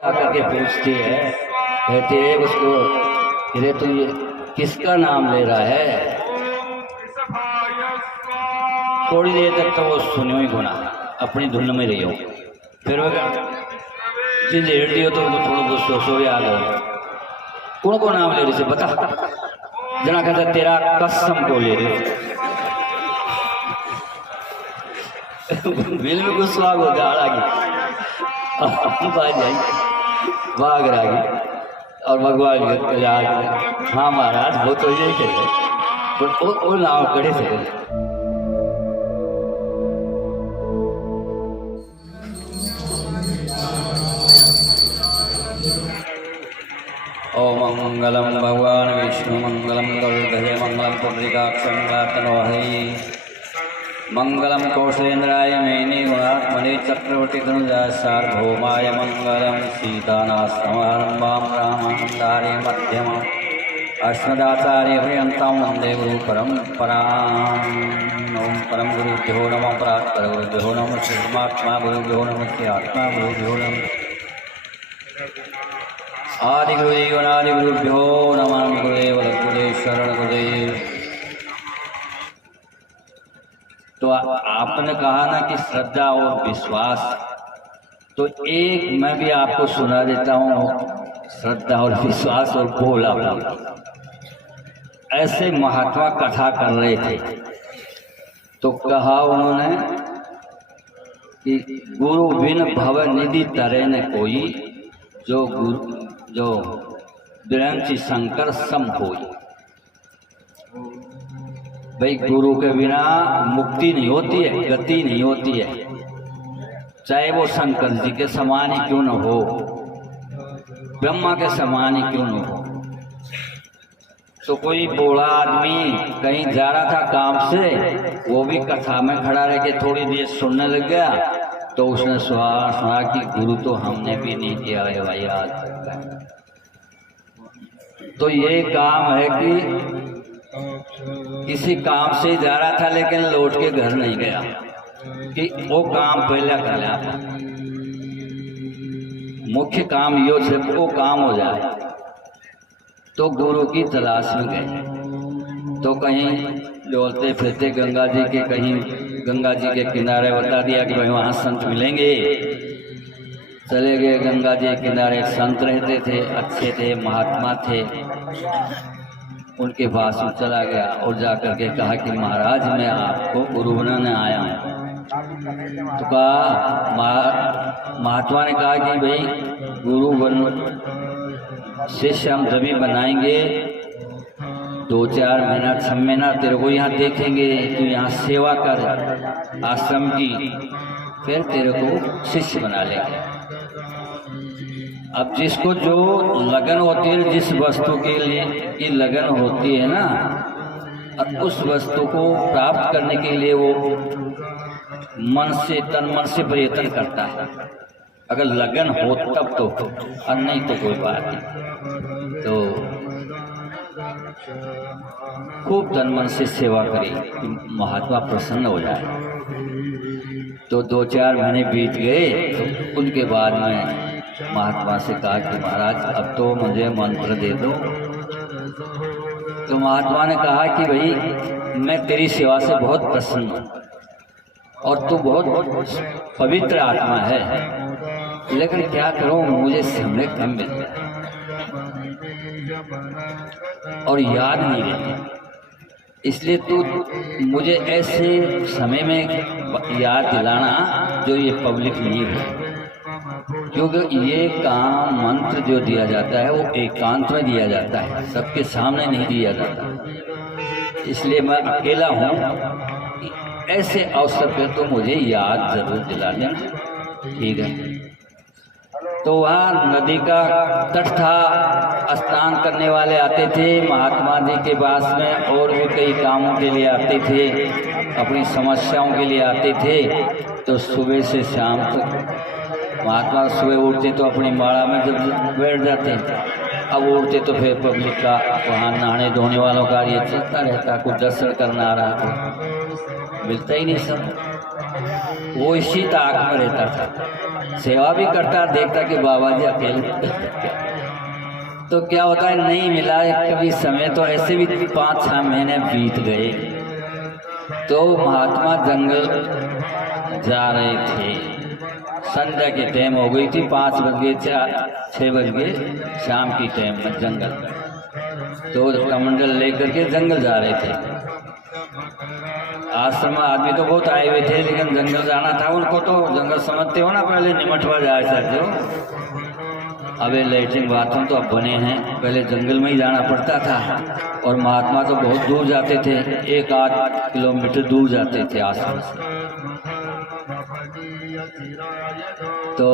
आकर के पूछती है, कहती है उसको, अरे तू ये किसका नाम ले रहा है? थोड़ी देर तक तो वो सुनो ही गुना, अपनी धुन में रही हो। फिर वो जिन लेटी हो तो थोड़ा गुस्सो सो याद हो, कौन को नाम ले रही से बता। जना कहता तेरा कसम को ले रही। बिल में गुस्सा हो गाड़ा भाग रहा और भगवान याद, हाँ महाराज वो तो यही कहते वो नाम कड़े से। ओम मंगलम भगवान विष्णु मंगलम गरुड़ध्वजे मंगलम पुंडरीकाक्षं मंगलम कौशलेन्द्राय मेने गुणात्मने चक्रवर्ती धनुजाय सार्वभौमाय मंगलम सीतानाथसमारंभां रामानन्दार्य मध्यमाम् अस्मदाचार्य पर्यन्तां वन्दे गुरु परम्पराम्। ओम परम गुरुभ्यो नमः परात्पर गुरुभ्यो नमः श्रीमात्मा गुरुभ्यो नमः श्री आत्मा गुरुभ्यो नमः आदि गुरुदेव अनादि गुरुभ्यो नमः गुरुदेव गुरुदेव शरण गुरुदेव। तो आपने कहा ना कि श्रद्धा और विश्वास, तो एक मैं भी आपको सुना देता हूँ श्रद्धा और विश्वास और भोला। ऐसे महात्मा कथा कर रहे थे तो कहा उन्होंने कि गुरु बिन भव निधि तरे न कोई, जो गुरु जो विरंची शंकर सम होई। भाई गुरु के बिना मुक्ति नहीं होती है, गति नहीं होती है, चाहे वो शंकर जी के समान ही क्यों न हो, ब्रह्मा के समान ही क्यों न हो। तो कोई बूढ़ा आदमी कहीं जा रहा था काम से, वो भी कथा में खड़ा रह के थोड़ी देर सुनने लग गया, तो उसने सुना कि गुरु तो हमने भी नहीं किया है भाई आज तक। तो ये काम है कि किसी काम से जा रहा था लेकिन लौट के घर नहीं गया, कि वो काम पहले कर लिया, मुख्य काम यो से वो काम हो जाए। तो गुरु की तलाश में गए, तो कहीं डोलते फिरते गंगा जी के, कहीं गंगा जी के किनारे बता दिया कि भाई वहाँ संत मिलेंगे। चले गए गंगा जी के किनारे, संत रहते थे, अच्छे थे, महात्मा थे। उनके पास में चला गया और जाकर के कहा कि महाराज मैं आपको गुरु बनाने आया हूँ। तो कहा महात्मा ने कहा कि भाई गुरु बन शिष्य हम जब बनाएंगे 2-4 महीना 6 महीना तेरे को यहाँ देखेंगे, तू यहाँ सेवा कर आश्रम की, फिर तेरे को शिष्य बना लेंगे। अब जिसको जो लगन होती है, जिस वस्तु के लिए की लगन होती है ना, अब उस वस्तु को प्राप्त करने के लिए वो मन से तन मन से प्रयत्न करता है। अगर लगन हो तब तो, और नहीं तो कोई बात नहीं। तो खूब तन मन से सेवा करी कि महात्मा प्रसन्न हो जाए। तो 2-4 महीने बीत गए, तो उनके बाद में महात्मा से कहा कि महाराज अब तो मुझे मंत्र दे दो। तो महात्मा ने कहा कि भाई मैं तेरी सेवा से बहुत प्रसन्न हूँ और तू बहुत पवित्र आत्मा है, लेकिन क्या करूँ मुझे समय कम मिलता है और याद नहीं रहती, इसलिए तू मुझे ऐसे समय में याद दिलाना जो ये पब्लिक नहीं है। क्योंकि ये काम मंत्र जो दिया जाता है वो एकांत में दिया जाता है, सबके सामने नहीं दिया जाता। इसलिए मैं अकेला हूँ, ऐसे अवसर पर तो मुझे याद जरूर दिला देना, ठीक है। तो वहाँ नदी का तट था, स्नान करने वाले आते थे महात्मा जी के पास में, और भी कई कामों के लिए आते थे, अपनी समस्याओं के लिए आते थे। तो सुबह से शाम तक महात्मा सुबह उठते तो अपनी माला में जब बैठ जाते, अब उठते तो फिर पब्लिक का वहाँ नहाने धोने वालों का ये चलता रहता, कुछ दर्शन करना आ रहा था, मिलता ही नहीं सब। वो इसी ताक में रहता था, सेवा भी करता, देखता कि बाबा जी अकेले। तो क्या होता है, नहीं मिला कभी समय, तो ऐसे भी 5-6 महीने बीत गए। तो महात्मा जंगल जा रहे थे, संध्या के टाइम हो गई थी, 5 बज गए, 6 बज गए शाम की टाइम में जंगल। तो कमंडल लेकर के जंगल जा रहे थे। आश्रम में आदमी तो बहुत आए हुए थे, लेकिन जंगल जाना था उनको। तो जंगल समझते हो ना, पहले निमटवा जाए सकते हो। अबे लेटरिन बाथरूम तो अब बने हैं, पहले जंगल में ही जाना पड़ता था। और महात्मा तो बहुत दूर जाते थे, 1-8 किलोमीटर दूर जाते थे आश्रम से। तो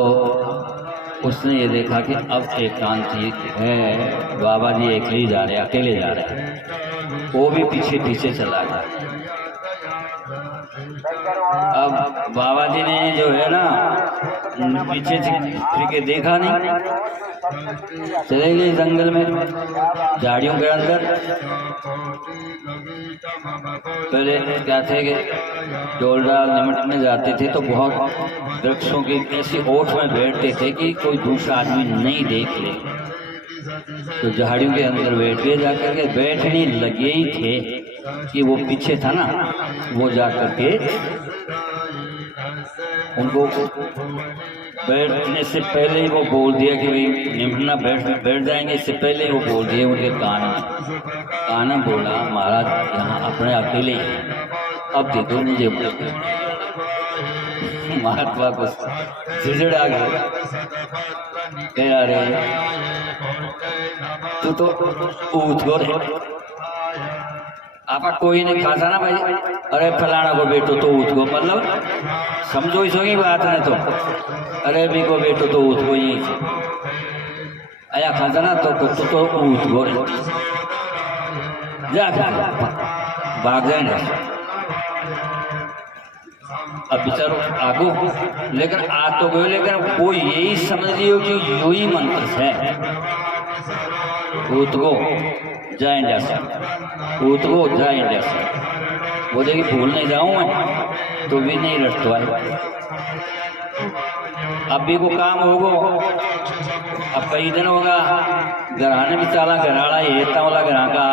उसने ये देखा कि अब एकांती है, बाबा जी अकेले जा रहे हैं। वो भी पीछे पीछे चला गया। अब बाबा जी ने जो है ना, पीछे फिर के देखा नहीं, चले गए जंगल में, झाड़ियों के अंदर। पहले क्या थे कि डोलडाल निमटने जाते थे तो बहुत वृक्षों की ऐसी ओट में बैठते थे कि कोई दूसरा आदमी नहीं देख ले। तो झाड़ियों के अंदर बैठ गए, जाकर के बैठने लगे ही थे कि वो पीछे था ना, वो जाकर के उनको बैठने से पहले ही वो बोल दिया कि भाई निमटना बैठ जाएंगे, इससे पहले ही वो बोल दिया उनके कान में बोला, महाराज यहाँ अपने अकेले ही, अब दे दो मुझे। महात्मा को झिझड़ आ गया, कह रहे तू तो ऊँच गो, आपका कोई नहीं खाता ना भाई। अरे फलाना को बेटो तो ऊँच गो, मतलब समझो इस की बात है। तो अरे भी को बेटो तो ऊँच गो, यही आया खाता ना तो ऊँच गो, जा भाग जाएंगे। अब बेचारो आगो, लेकिन आ तो गए, लेकिन वो यही समझ लियो कि यू ही मंत्र है, ऊँच गो जा इंडिया से, ऊँच गो जा इंडिया से। वो देखिए भूल नहीं जाऊँ मैं, तो भी नहीं रटवा। अब भी को काम होगो, अब कई दिन होगा, घराने में चाला घराड़ा ये वाला घरा का।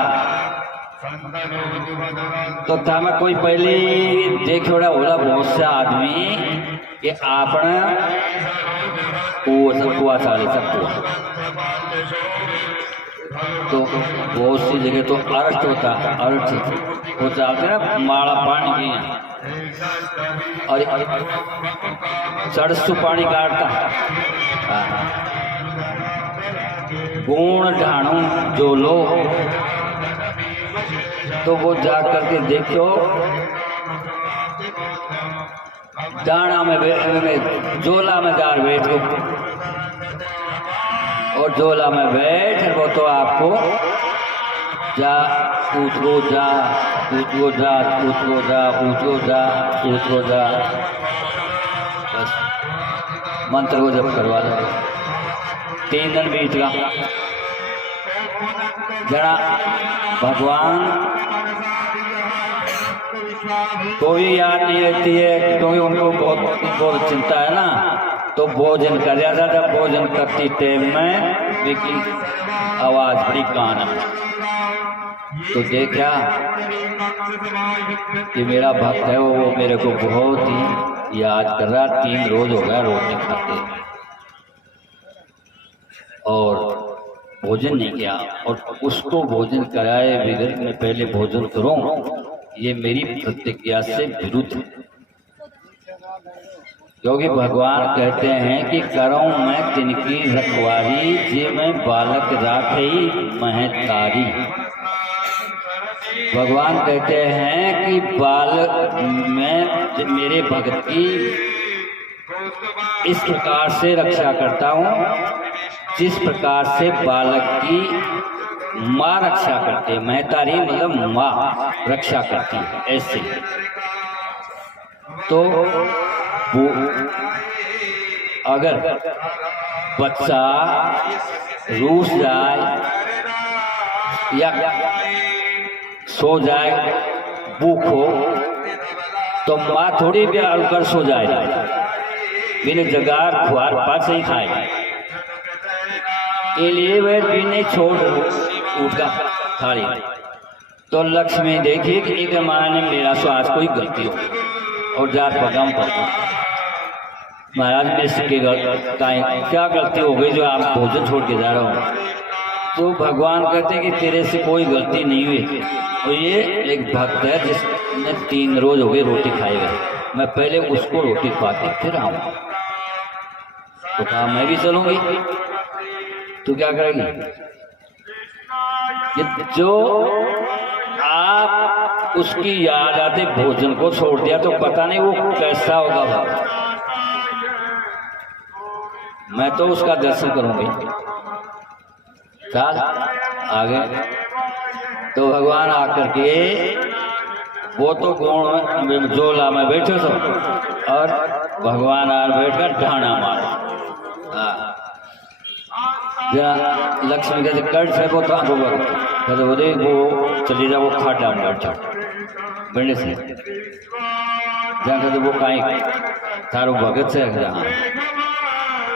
तो था मैं कोई पहले देख छोड़ा होला बहुत से आदमी कि आपने कुआ चाले सब। तो बहुत सी जगह तो अर्थ होता, अर्थ वो चाहते ना माड़ा पानी की, और सरसों पानी काटता गुण ढाणु जो लो। तो वो जा करके देखो, दाना में जोला में जा बैठो, और जोला में बैठ वो तो आपको जा ऊँच गो जा, ऊँच गो जा, ऊँच गो जा, ऊँच गो जा, ऊँच गो जा, बस मंत्र को जब करवा दो। 3 दिन बीत गया, जरा भगवान को भी याद नहीं रहती है, क्योंकि उनको बहुत चिंता है ना। तो भोजन कर जाता, जब भोजन करती टाइम में लेकिन आवाज बड़ी कान में। तो देखा कि मेरा भक्त है वो मेरे को बहुत ही याद कर रहा। 3 रोज हो गया रोटी खाते और भोजन नहीं किया, और उसको भोजन कराए बगैर मैं पहले भोजन करूं, ये मेरी प्रतिज्ञा से विरुद्ध है। क्योंकि भगवान कहते हैं कि करूं मैं तिनकी रखवारी, जे मैं बालक राखे महतारी। भगवान कहते हैं कि बालक मैं मेरे भक्त की इस प्रकार से रक्षा करता हूँ जिस प्रकार से बालक की माँ रक्षा करती है। महतारी मतलब माँ रक्षा करती है, ऐसे। तो वो अगर बच्चा रूस जाए या सो जाए, भूख हो, तो माँ थोड़ी भी अलकर सो जाए, बिन जगार खुआर पास ही खाए, के लिए वह पीने छोड़ उठा थाली। तो लक्ष्मी देखी कि एक माने मेरा स्वास्थ्य कोई गलती हो और जात पगाम पड़ता, महाराज मेरे सिक्के क्या गलती हो गई जो आप भोजन छोड़ के जा रहे हो? तो भगवान कहते कि तेरे से कोई गलती नहीं हुई, और ये एक भक्त है जिसने 3 रोज हो गए रोटी खाए हुए, मैं पहले उसको रोटी खवा के फिर आऊँ। तो कहा मैं भी चलूंगी। तो क्या करेगी कि जो आप उसकी याद आते भोजन को छोड़ दिया तो पता नहीं वो कैसा होगा बाबा। मैं तो उसका दर्शन करूंगी। चल आगे। तो भगवान आकर के वो तो गुण जोला में बैठे थे और भगवान आ बैठकर ढाना मारा। लक्ष्मी कहते कट से वो था कहते वो देख वो चली जा वो खाटा बैठा बैठे से जहाँ कहते वो काई थारो भगत से हाँ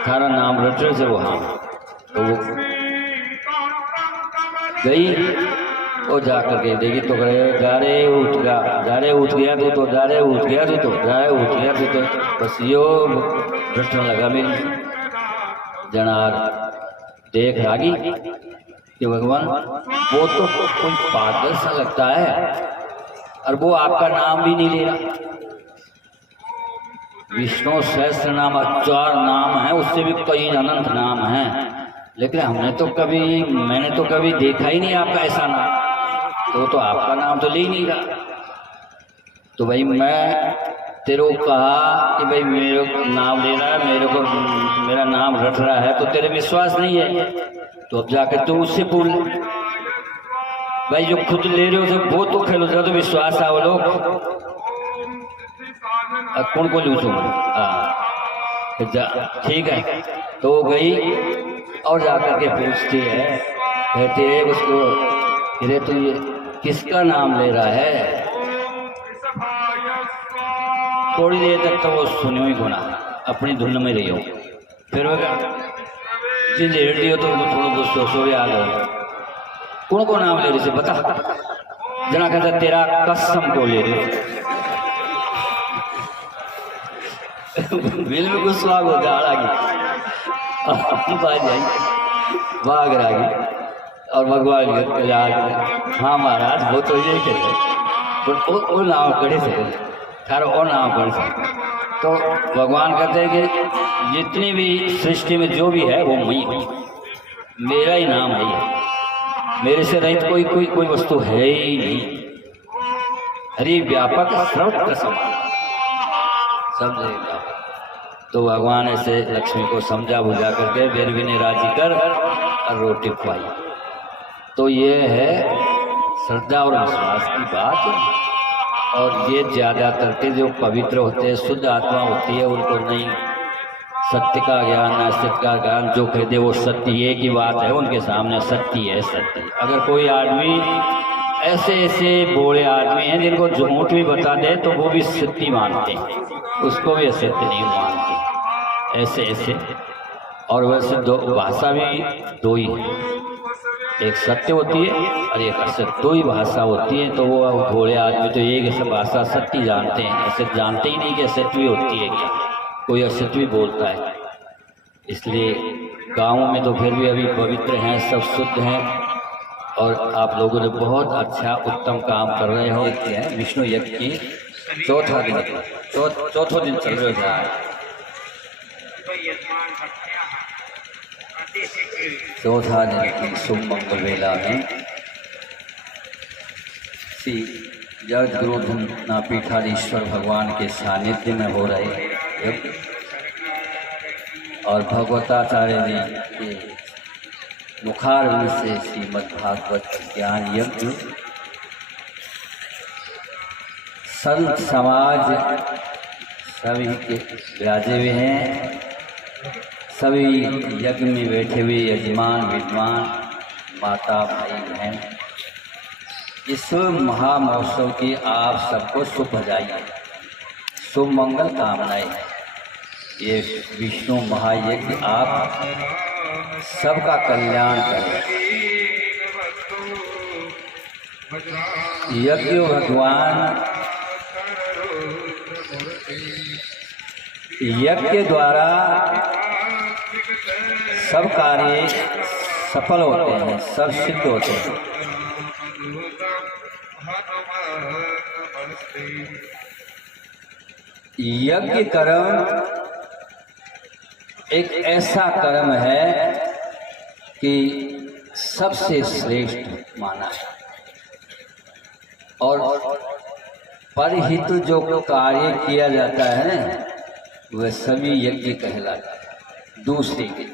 थारा नाम रटे से वो हाँ। तो वो गई और जाकर के देखी तो कहे जारे उठ गया जारे उठ गया तो जारे उठ गया तो जारे उठ गया तो बस यो रटने लगा मेरी जनार देख रागी कि भगवान वो तो कोई पागल सा लगता है और वो आपका नाम भी नहीं ले रहा। विष्णु सहस्त्र नाम 4 नाम है, उससे भी कई अनंत नाम हैं, लेकिन मैंने तो कभी देखा ही नहीं आपका ऐसा नाम। तो आपका नाम तो ले ही नहीं रहा। तो भाई मैं तेरे को कहा कि भाई मेरे को नाम ले रहा है, मेरा नाम रट रहा है, तो तेरे विश्वास नहीं है तो अब जाकर तू उससे बोल भाई जो खुद ले रहे हो वो तो खेलो तो विश्वास आओ लोग कौन को लूचू। ठीक है। तो गई और जाकर के पूछती है, कहते है उसको अरे तो ये किसका नाम ले रहा है? थोड़ी देर तक तो वो सुनियो ही गुना अपनी धुन में रही हो, फिर वो जी लेट लियो तो थोड़ा गुस्सो सो याद हो कौन को नाम ले रही से बता। जना कहता तेरा कसम को ले रही बिल में गुस्सा हो गया भाग रही और भगवान हाँ महाराज वो तो यही कहते वो नाम करे से खैर और नाम कर सकते। तो भगवान कहते हैं कि जितनी भी सृष्टि में जो भी है वो मैं मेरा ही नाम है ये, मेरे से रहित कोई वस्तु है ही नहीं। हरि व्यापक सर्वत्र समान सब जगह। तो भगवान ऐसे लक्ष्मी को समझा बुझा करके फिर भी ने राजी कर और रोटी खुआई। तो ये है श्रद्धा और विश्वास की बात। और ये ज़्यादातर के जो पवित्र होते हैं शुद्ध आत्मा होती है उनको नहीं सत्य का ज्ञान असत्य का ज्ञान जो कहते वो सत्य ये की बात है उनके सामने सत्य है सत्य। अगर कोई आदमी ऐसे बोले आदमी हैं जिनको झूठ भी बता दे तो वो भी सत्य मानते हैं, उसको भी असत्य नहीं मानते ऐसे। और वैसे दो भाषा भी दो ही है, एक सत्य होती है और एक असत्य, दो ही भाषा होती है। तो वो भोले आदमी तो एक भाषा सत्य जानते हैं, ऐसे जानते ही नहीं कि असत्य भी होती है क्या, कोई असत्य भी बोलता है। इसलिए गाँवों में तो फिर भी अभी पवित्र हैं, सब शुद्ध हैं और आप लोगों ने बहुत अच्छा उत्तम काम कर रहे हो। विष्णु यज्ञ की चौथा दिन चल रहा है। चौथा दिन की शुभ मंगल वेला में श्री जगद्गुरुधन पीठाधीश्वर भगवान के सानिध्य में हो रहे यज्ञ और भगवताचार्य जी के मुखारविंद से श्रीमद्भागवत ज्ञान यज्ञ संत समाज सभी के विराजे हुए हैं। सभी यज्ञ में बैठे हुए यजमान विद्वान माता भाई बहन इस महामहोत्सव की आप सबको शुभ बधाई, शुभ मंगल कामनाएं। ये विष्णु महायज्ञ आप सबका कल्याण करें। यज्ञ भगवान यज्ञ द्वारा सब कार्य सफल होते हैं, सब सिद्ध होते हैं। यज्ञ कर्म एक ऐसा कर्म है कि सबसे श्रेष्ठ माना है और परहित जो कार्य किया जाता है वह सभी यज्ञ कहलाता है दूसरे के,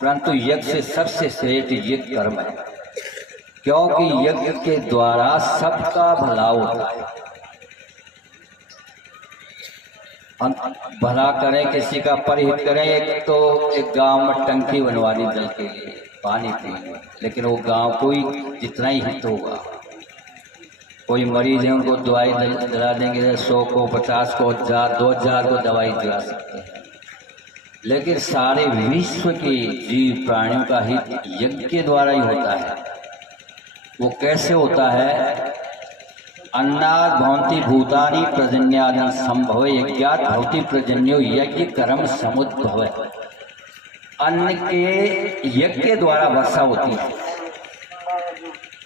परंतु यज्ञ से सबसे श्रेष्ठ यज्ञ कर्म है, क्योंकि यज्ञ के द्वारा सबका भला होता है। हम भला करें, किसी का परहित करें। एक तो एक गांव में टंकी बनवा दी जल के लिए, पानी के लिए, लेकिन वो गांव कोई जितना ही हित होगा, कोई मरीज है उनको दवाई दिला देंगे, 100 को 50 को 1000 2000 को दवाई दिला सकते हैं, लेकिन सारे विश्व के जीव प्राणियों का हित यज्ञ के द्वारा ही होता है। वो कैसे होता है? अन्नाद भवन्ति भूतानि पर्जन्यादि संभव यज्ञात् भवति पर्जन्यो यज्ञ कर्म समुद्भव। अन्न के यज्ञ के द्वारा वर्षा होती है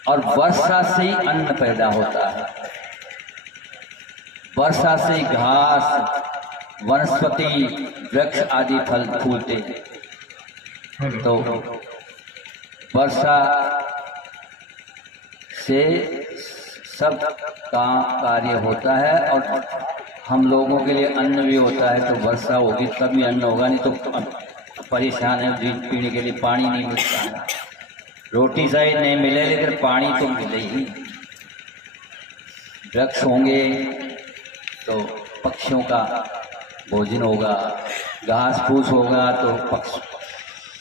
और वर्षा से ही अन्न पैदा होता है। वर्षा से घास, वनस्पति, वृक्ष आदि फल फूलते हैं। तो वर्षा से सब काम कार्य होता है और हम लोगों के लिए अन्न भी होता है। तो वर्षा होगी तभी अन्न होगा, नहीं तो परेशान है, दूध पीने के लिए पानी नहीं मिलता है। रोटी शायद नहीं मिले लेकिन पानी तो मिले ही। वृक्ष होंगे तो पक्षियों का भोजन होगा, घास फूस होगा तो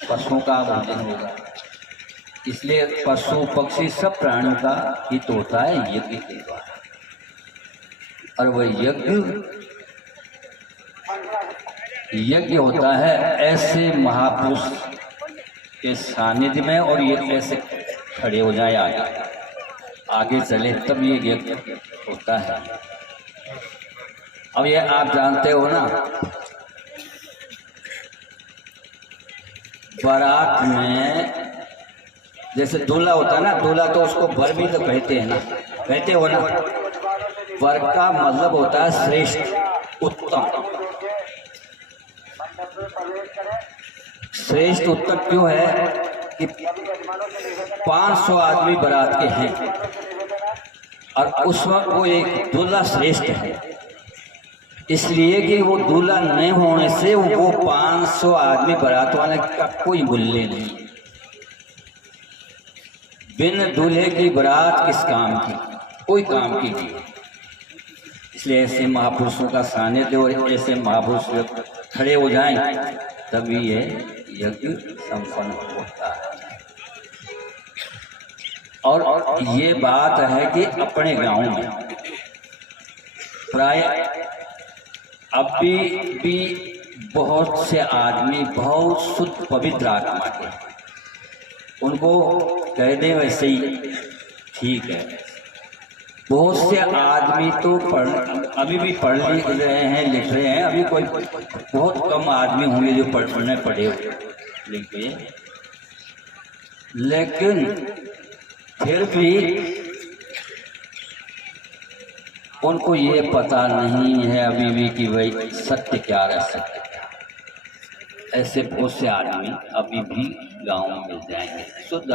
पशुओं का भोजन होगा। इसलिए पशु पक्षी सब प्राणियों का हित होता है यज्ञ के द्वारा। और वह यज्ञ होता है ऐसे महापुरुष के सानिध्य में, और ये ऐसे खड़े हो जाए आगे चले तब ये यज्ञ होता है। अब ये आप जानते हो ना, बारात में जैसे दूल्हा होता है ना, दूल्हा तो उसको वर भी तो कहते हैं ना, कहते हो ना। वर का मतलब होता है श्रेष्ठ, उत्तम। श्रेष्ठ उत्तम क्यों है कि 500 आदमी बारात के हैं और उसमें वो एक दूल्हा श्रेष्ठ है, इसलिए कि वो दूल्हा नहीं होने से वो 500 आदमी बारात वाले का कोई मूल्य नहीं। बिन दूल्हे की बारात किस काम की, कोई काम की नहीं। इसलिए ऐसे महापुरुषों का सानिध्य और ऐसे महापुरुष खड़े हो जाएं तभी ये यज्ञ संपन्न होता है। और ये बात है कि अपने गांव में प्राय अभी भी बहुत से आदमी बहुत शुद्ध पवित्र आत्मा के, उनको कह दे वैसे ही ठीक है। बहुत से आदमी तो अभी भी पढ़ लिख रहे हैं, लिख रहे हैं। अभी कोई बहुत कम आदमी होंगे जो पढ़ने पढ़े लिखे, लेकिन फिर भी उनको ये पता नहीं है अभी भी कि भाई सत्य क्या है, सत्य क्या। ऐसे बहुत से आदमी अभी भी गाँव में मिल जाएंगे, शुद्ध